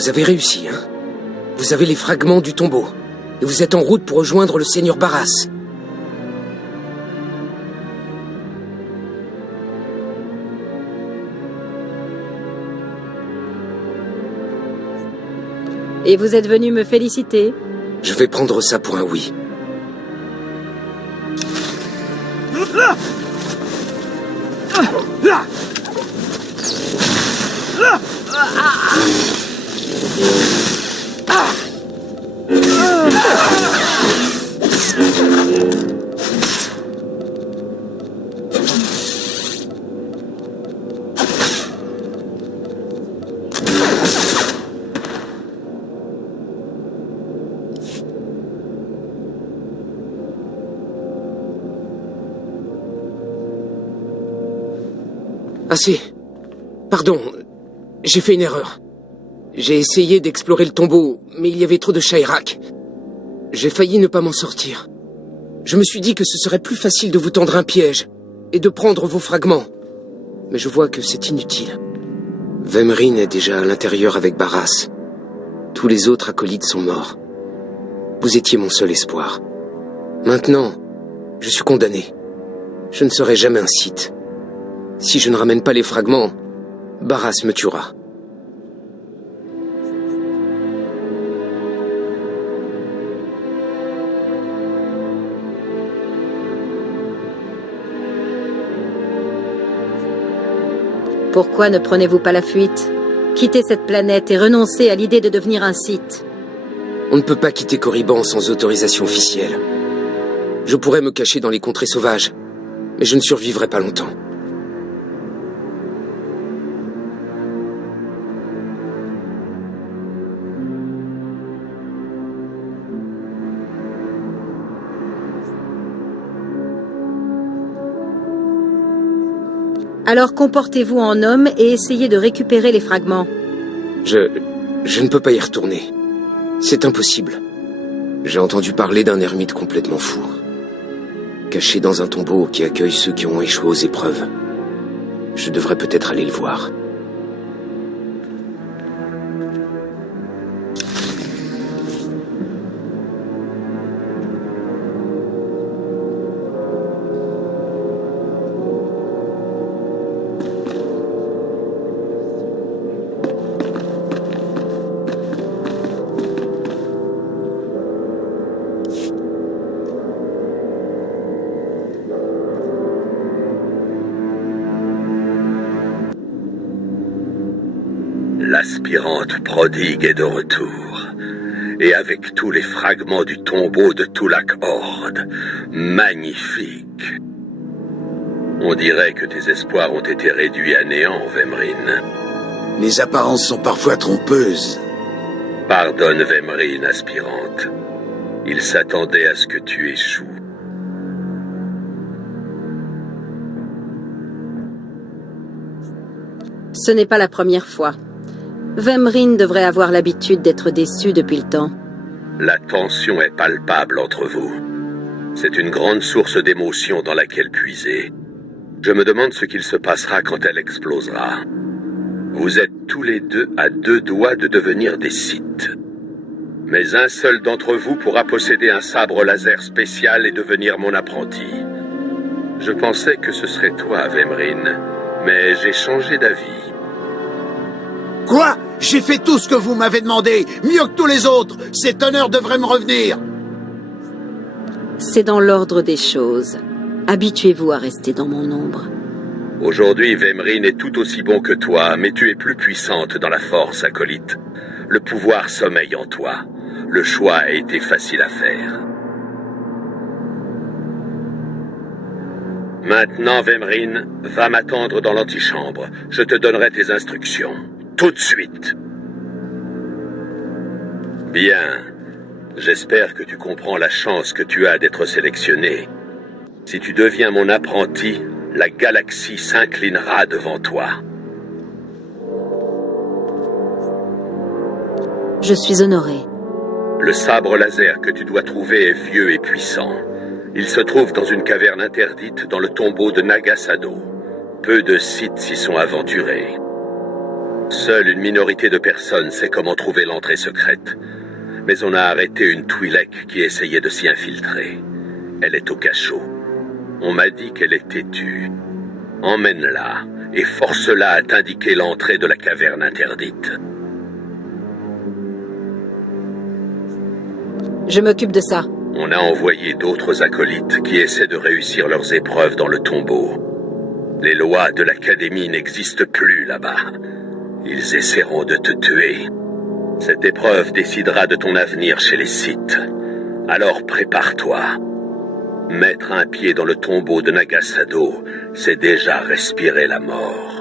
Vous avez réussi, hein? Vous avez les fragments du tombeau. Et vous êtes en route pour rejoindre le seigneur Barras. Et vous êtes venu me féliciter? Je vais prendre ça pour un oui. Assez. Pardon, j'ai fait une erreur. J'ai essayé d'explorer le tombeau, mais il y avait trop de Shairak. J'ai failli ne pas m'en sortir. Je me suis dit que ce serait plus facile de vous tendre un piège et de prendre vos fragments. Mais je vois que c'est inutile. Vemrine est déjà à l'intérieur avec Barras. Tous les autres acolytes sont morts. Vous étiez mon seul espoir. Maintenant, je suis condamné. Je ne serai jamais un Sith. Si je ne ramène pas les fragments, Barras me tuera. Pourquoi ne prenez-vous pas la fuite? Quittez cette planète et renoncez à l'idée de devenir un Sith. On ne peut pas quitter Korriban sans autorisation officielle. Je pourrais me cacher dans les contrées sauvages, mais je ne survivrai pas longtemps. Alors comportez-vous en homme et essayez de récupérer les fragments. Je ne peux pas y retourner. C'est impossible. J'ai entendu parler d'un ermite complètement fou. Caché dans un tombeau qui accueille ceux qui ont échoué aux épreuves. Je devrais peut-être aller le voir. L'aspirante prodigue est de retour, et avec tous les fragments du tombeau de Tulak Horde. Magnifique. On dirait que tes espoirs ont été réduits à néant, Vemrine. Les apparences sont parfois trompeuses. Pardonne Vemrine, aspirante. Il s'attendait à ce que tu échoues. Ce n'est pas la première fois. Vemrine devrait avoir l'habitude d'être déçu depuis le temps. La tension est palpable entre vous. C'est une grande source d'émotion dans laquelle puiser. Je me demande ce qu'il se passera quand elle explosera. Vous êtes tous les deux à 2 doigts de devenir des Sith. Mais un seul d'entre vous pourra posséder un sabre laser spécial et devenir mon apprenti. Je pensais que ce serait toi, Vemrine, mais j'ai changé d'avis. Quoi? J'ai fait tout ce que vous m'avez demandé, mieux que tous les autres. Cet honneur devrait me revenir. C'est dans l'ordre des choses. Habituez-vous à rester dans mon ombre. Aujourd'hui, Vemrine est tout aussi bon que toi, mais tu es plus puissante dans la force, acolyte. Le pouvoir sommeille en toi. Le choix a été facile à faire. Maintenant, Vemrine, va m'attendre dans l'antichambre. Je te donnerai tes instructions. Tout de suite. Bien. J'espère que tu comprends la chance que tu as d'être sélectionné. Si tu deviens mon apprenti, la galaxie s'inclinera devant toi. Je suis honoré. Le sabre laser que tu dois trouver est vieux et puissant. Il se trouve dans une caverne interdite dans le tombeau de Nagasado. Peu de Sith s'y sont aventurés. Seule une minorité de personnes sait comment trouver l'entrée secrète. Mais on a arrêté une Twi'lek qui essayait de s'y infiltrer. Elle est au cachot. On m'a dit qu'elle est têtue. Emmène-la et force-la à t'indiquer l'entrée de la caverne interdite. Je m'occupe de ça. On a envoyé d'autres acolytes qui essaient de réussir leurs épreuves dans le tombeau. Les lois de l'Académie n'existent plus là-bas. Ils essaieront de te tuer. Cette épreuve décidera de ton avenir chez les Sith. Alors prépare-toi. Mettre un pied dans le tombeau de Nagasado, c'est déjà respirer la mort.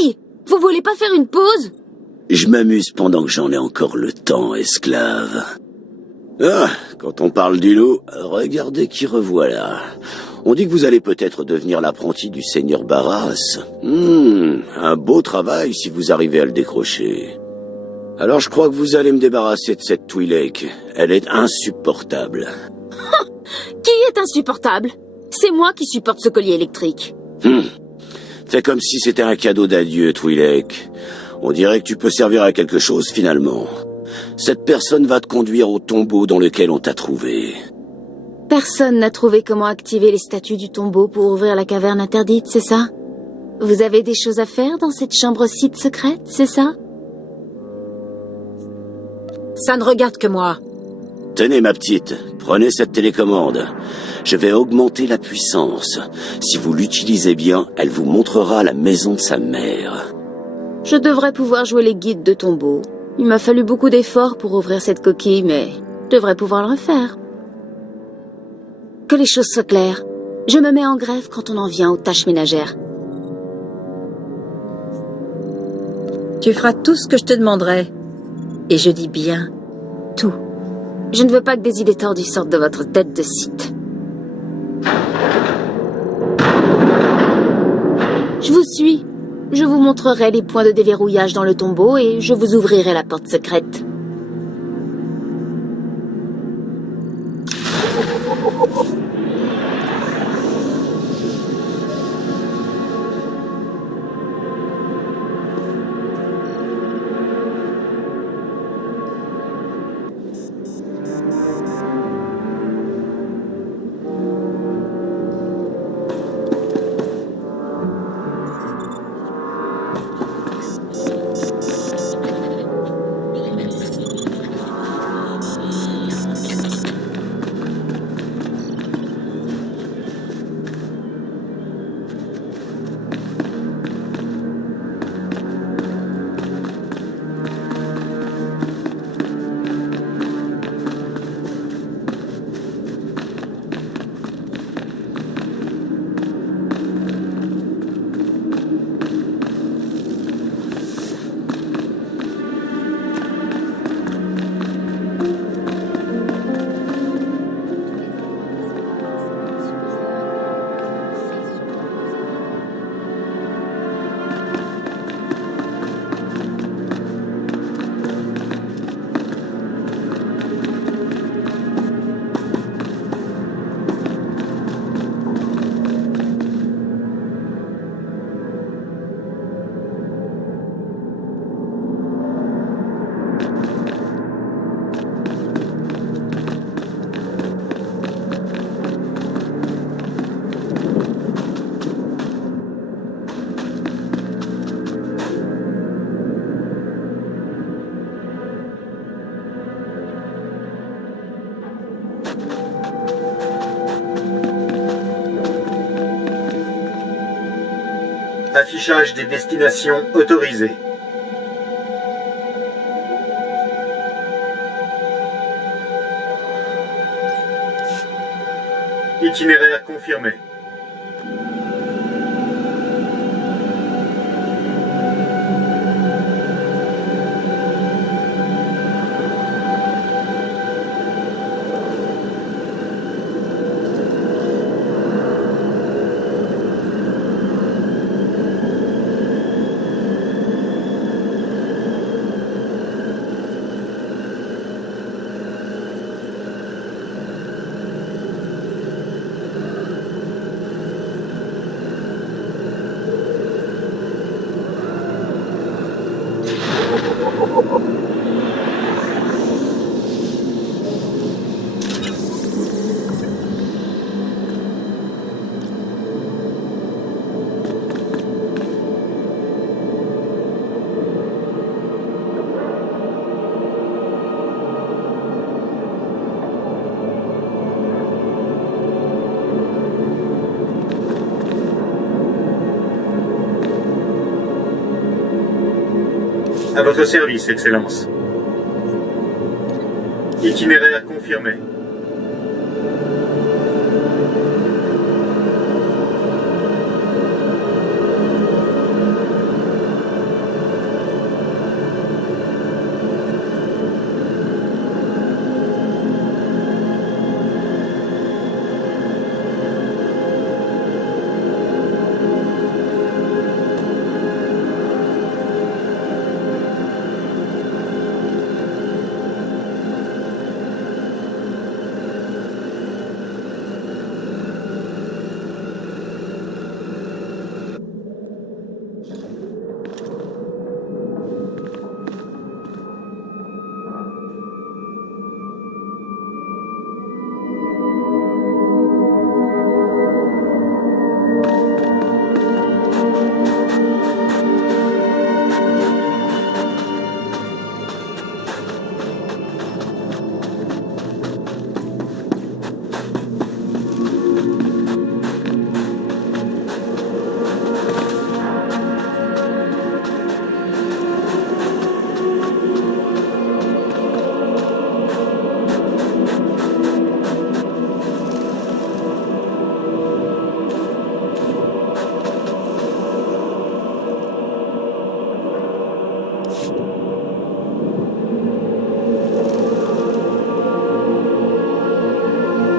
Aïe! Vous voulez pas faire une pause? Je m'amuse pendant que j'en ai encore le temps, esclave. Ah, quand on parle du loup, regardez qui revoilà. On dit que vous allez peut-être devenir l'apprenti du seigneur Barras. Un beau travail si vous arrivez à le décrocher. Alors je crois que vous allez me débarrasser de cette Twi'lek. Elle est insupportable. Qui est insupportable? C'est moi qui supporte ce collier électrique. Fais comme si c'était un cadeau d'adieu, Twi'lek. On dirait que tu peux servir à quelque chose, finalement. Cette personne va te conduire au tombeau dans lequel on t'a trouvé. Personne n'a trouvé comment activer les statues du tombeau pour ouvrir la caverne interdite, c'est ça? Vous avez des choses à faire dans cette chambre Sith secrète, c'est ça? Ça ne regarde que moi. Tenez, ma petite, prenez cette télécommande. Je vais augmenter la puissance. Si vous l'utilisez bien, elle vous montrera la maison de sa mère. Je devrais pouvoir jouer les guides de tombeau. Il m'a fallu beaucoup d'efforts pour ouvrir cette coquille, mais je devrais pouvoir le refaire. Que les choses soient claires. Je me mets en grève quand on en vient aux tâches ménagères. Tu feras tout ce que je te demanderai. Et je dis bien tout. Je ne veux pas que des idées tordues sortent de votre tête de Sith. Je vous suis. Je vous montrerai les points de déverrouillage dans le tombeau et je vous ouvrirai la porte secrète. Affichage des destinations autorisées. Itinéraire confirmé. À votre service, Excellence. Itinéraire confirmé.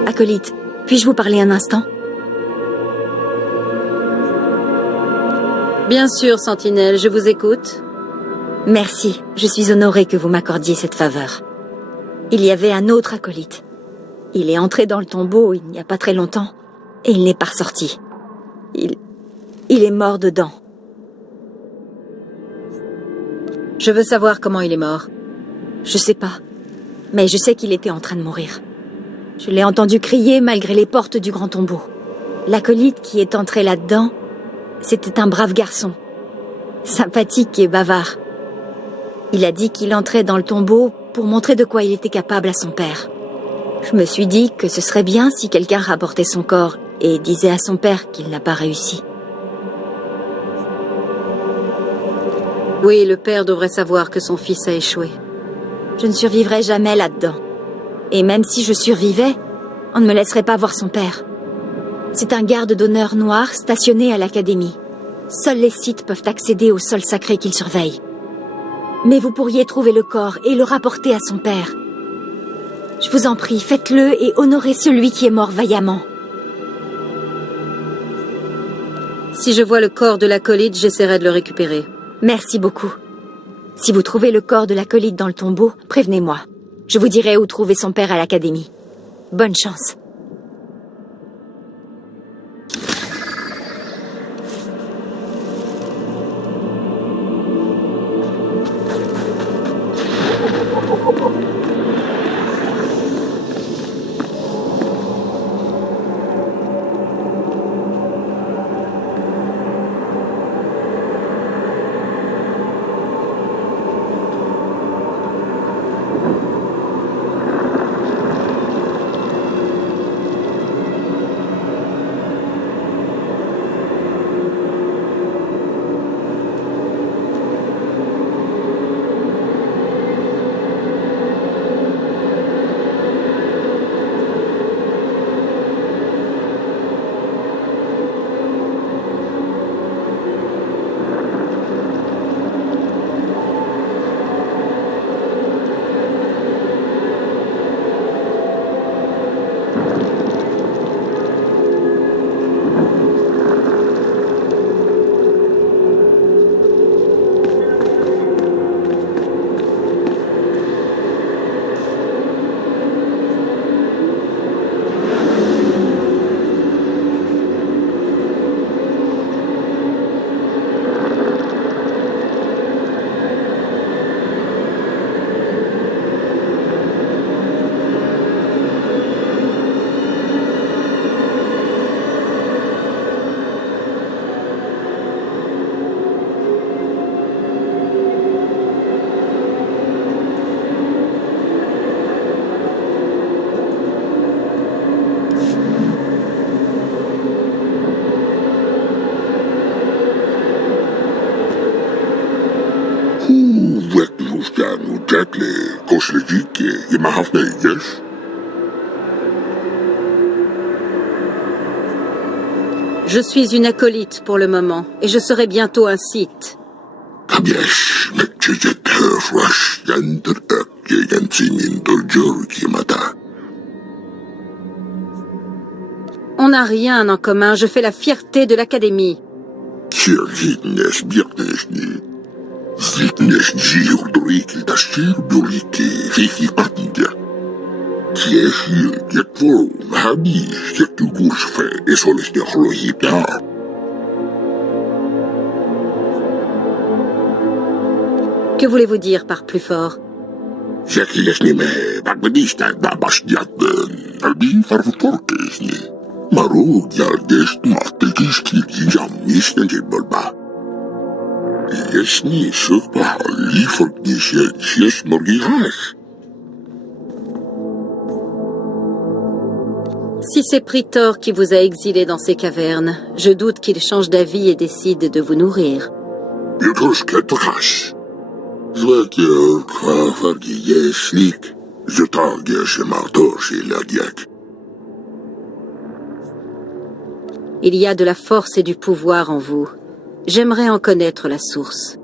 Acolyte, puis-je vous parler un instant? Bien sûr, Sentinelle, je vous écoute. Merci, je suis honorée que vous m'accordiez cette faveur. Il y avait un autre acolyte. Il est entré dans le tombeau il n'y a pas très longtemps, et il n'est pas ressorti. Il est mort dedans. Je veux savoir comment il est mort. Je sais pas, mais je sais qu'il était en train de mourir. Je l'ai entendu crier malgré les portes du grand tombeau. L'acolyte qui est entré là-dedans, c'était un brave garçon, sympathique et bavard. Il a dit qu'il entrait dans le tombeau pour montrer de quoi il était capable à son père. Je me suis dit que ce serait bien si quelqu'un rapportait son corps et disait à son père qu'il n'a pas réussi. Oui, le père devrait savoir que son fils a échoué. Je ne survivrai jamais là-dedans. Et même si je survivais, on ne me laisserait pas voir son père. C'est un garde d'honneur noir stationné à l'académie. Seuls les Sith peuvent accéder au sol sacré qu'il surveille. Mais vous pourriez trouver le corps et le rapporter à son père. Je vous en prie, faites-le et honorez celui qui est mort vaillamment. Si je vois le corps de l'acolyte, j'essaierai de le récupérer. Merci beaucoup. Si vous trouvez le corps de l'acolyte dans le tombeau, prévenez-moi. Je vous dirai où trouver son père à l'académie. Bonne chance. Je suis une acolyte pour le moment, et je serai bientôt un Sith. On n'a rien en commun, je fais la fierté de l'académie. Que voulez-vous dire par plus fort? Si c'est Pritor qui vous a exilé dans ces cavernes, je doute qu'il change d'avis et décide de vous nourrir. Il y a de la force et du pouvoir en vous. J'aimerais en connaître la source.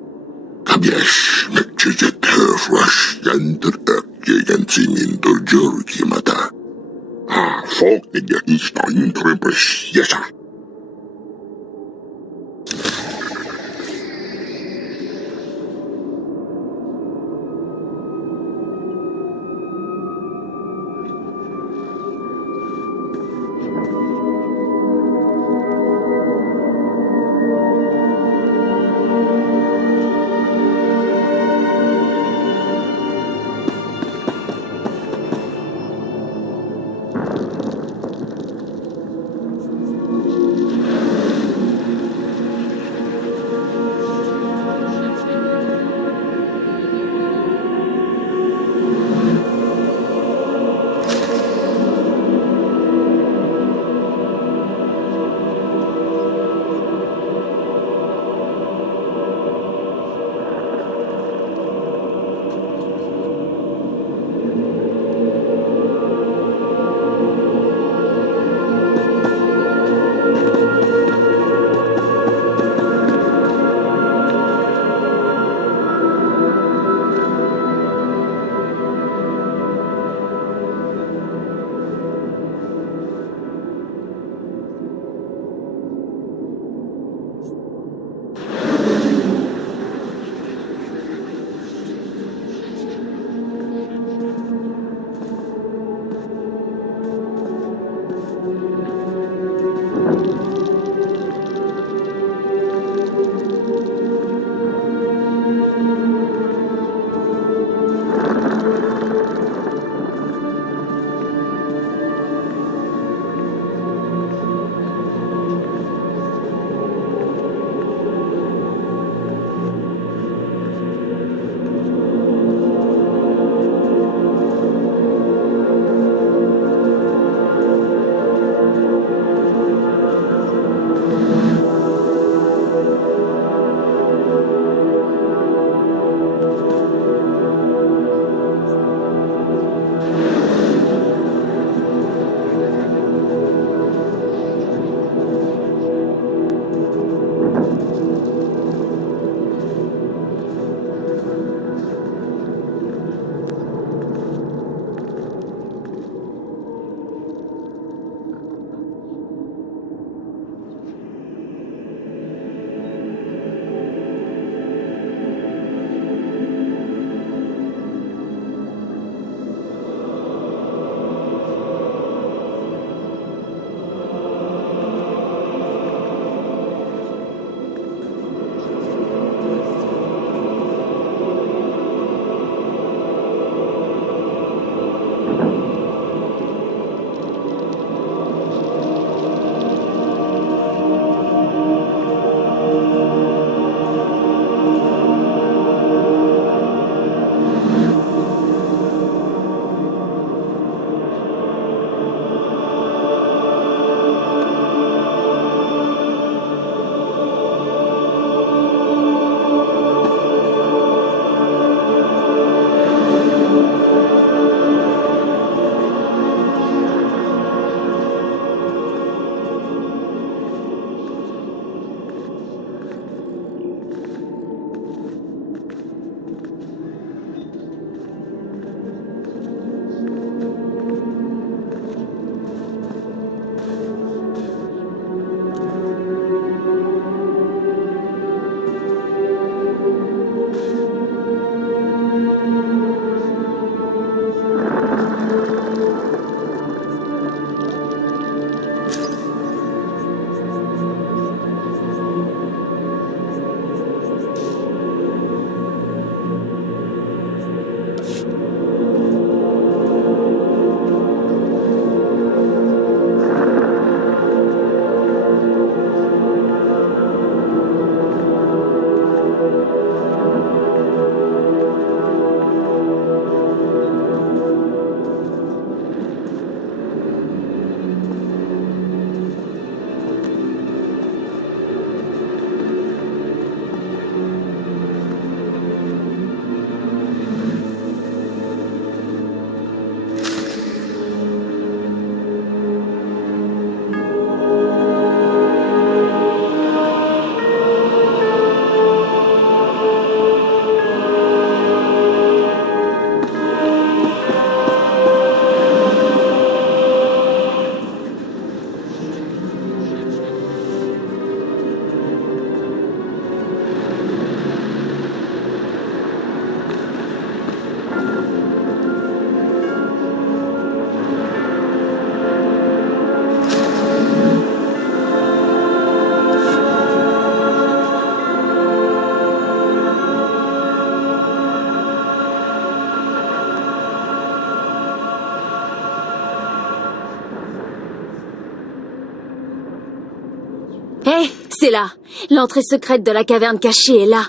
Hé, c'est là. L'entrée secrète de la caverne cachée est là.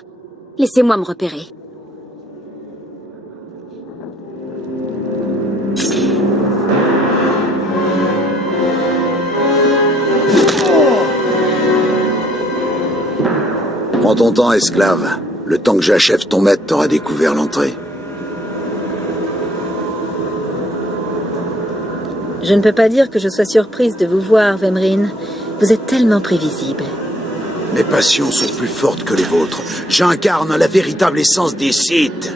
Laissez-moi me repérer. Prends ton temps, esclave. Le temps que j'achève ton maître, t'auras découvert l'entrée. Je ne peux pas dire que je sois surprise de vous voir, Vemrine. Vous êtes tellement prévisible. Mes passions sont plus fortes que les vôtres. J'incarne la véritable essence des Sith.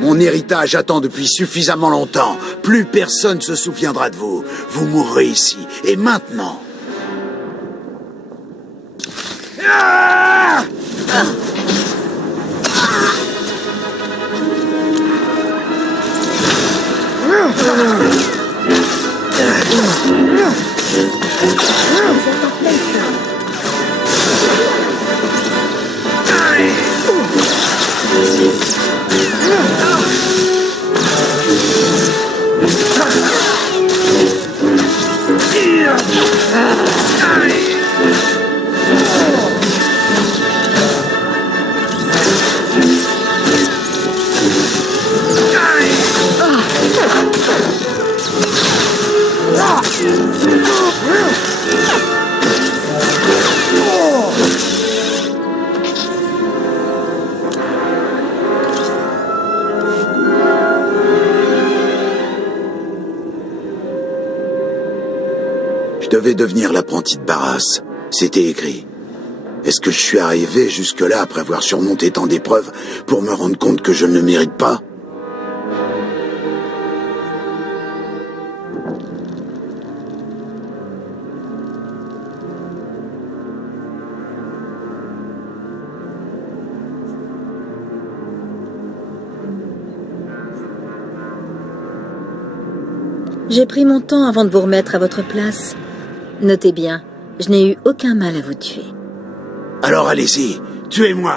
Mon héritage attend depuis suffisamment longtemps. Plus personne se souviendra de vous. Vous mourrez ici. Et maintenant. Je devais devenir l'apprenti de Barras. C'était écrit. Est-ce que je suis arrivé jusque-là après avoir surmonté tant d'épreuves pour me rendre compte que je ne le mérite pas? J'ai pris mon temps avant de vous remettre à votre place. Notez bien, je n'ai eu aucun mal à vous tuer. Alors allez-y, tuez-moi.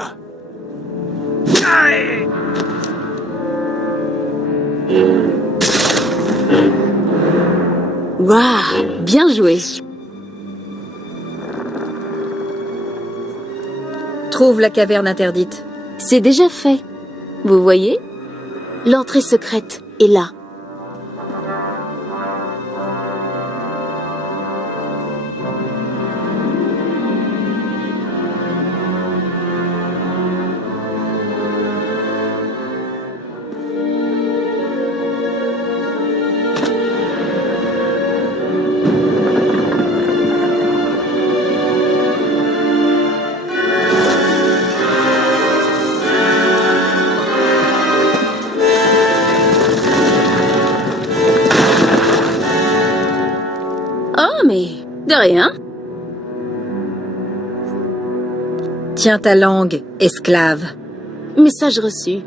Waouh, bien joué. Trouve la caverne interdite. C'est déjà fait. Vous voyez? L'entrée secrète est là. Oh, mais de rien. Tiens ta langue, esclave. Message reçu.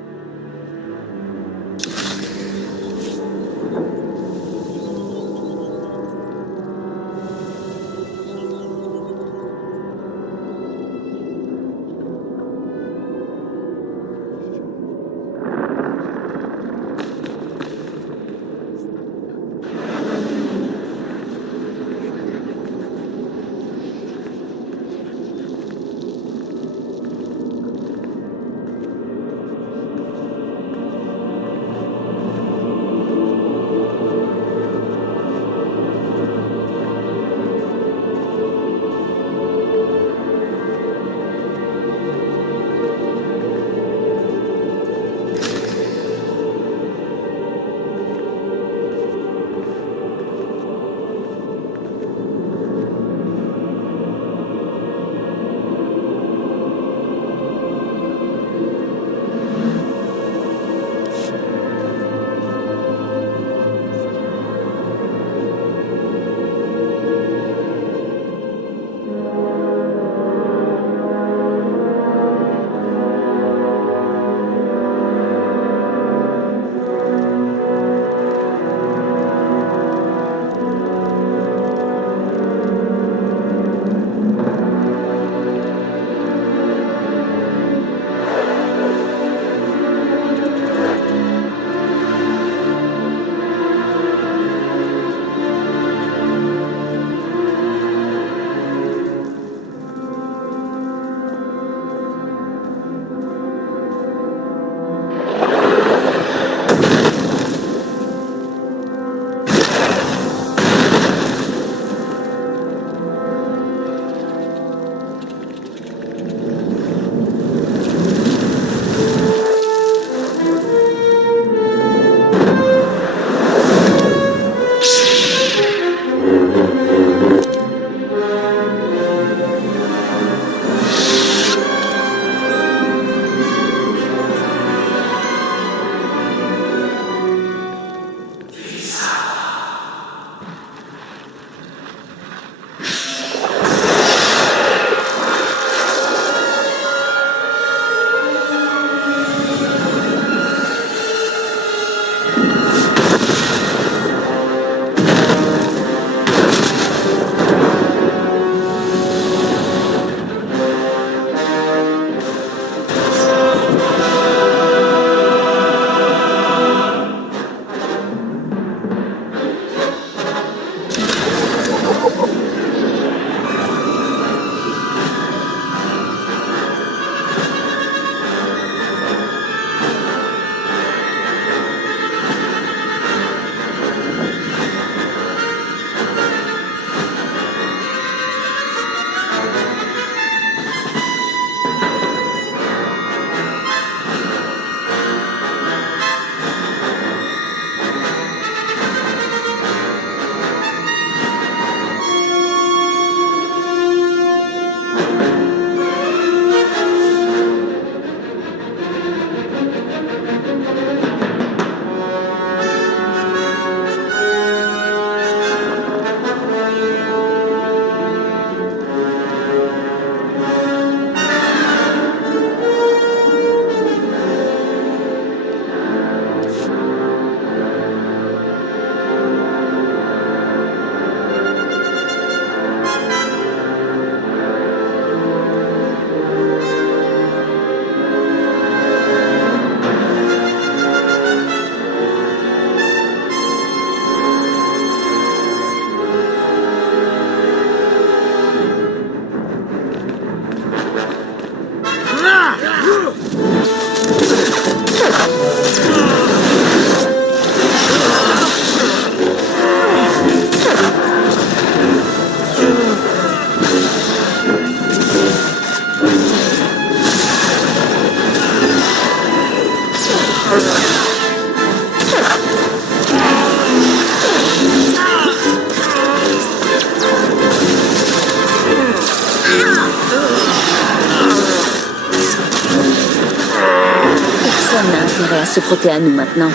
va se frotter à nous maintenant.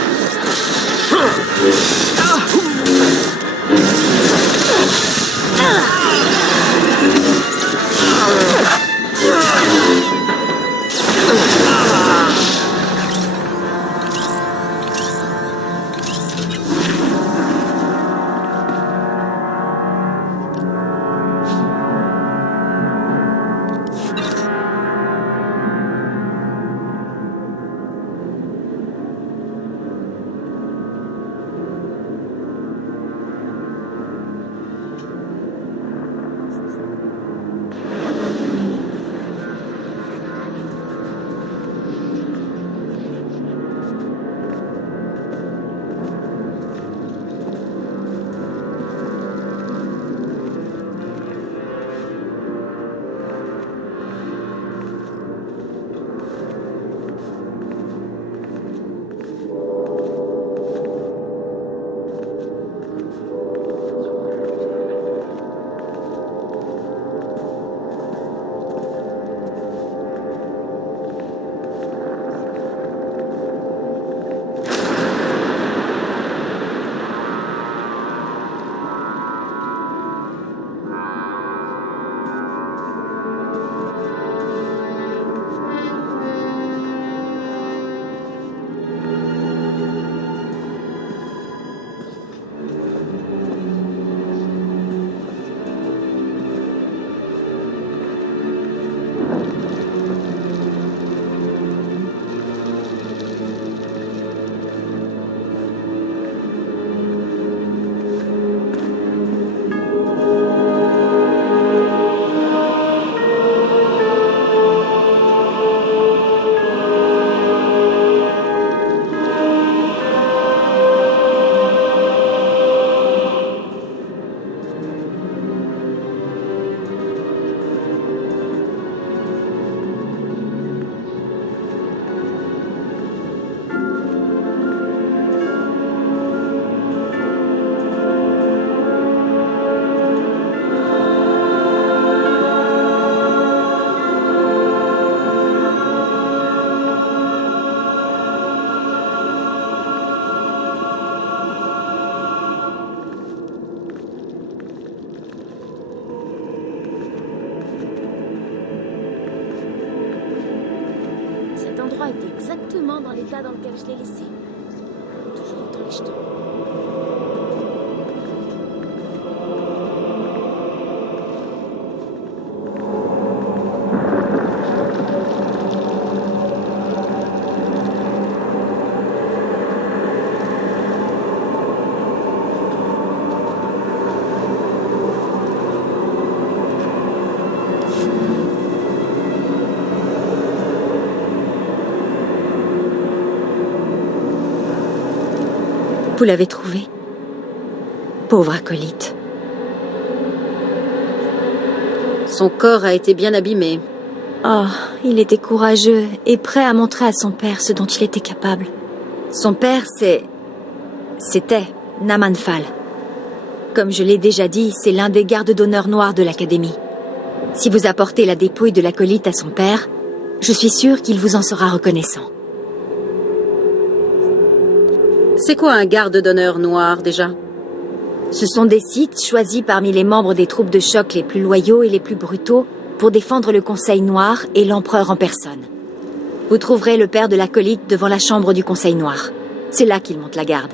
L'endroit était exactement dans l'état dans lequel je l'ai laissé. Toujours autant les jetons. Vous l'avez trouvé? Pauvre acolyte. Son corps a été bien abîmé. Oh, il était courageux et prêt à montrer à son père ce dont il était capable. Son père, c'était Naman Fall. Comme je l'ai déjà dit, c'est l'un des gardes d'honneur noirs de l'Académie. Si vous apportez la dépouille de l'acolyte à son père, je suis sûre qu'il vous en sera reconnaissant. C'est quoi un garde d'honneur noir, déjà? Ce sont des Sith choisis parmi les membres des troupes de choc les plus loyaux et les plus brutaux pour défendre le Conseil Noir et l'Empereur en personne. Vous trouverez le père de l'acolyte devant la chambre du Conseil Noir. C'est là qu'il monte la garde.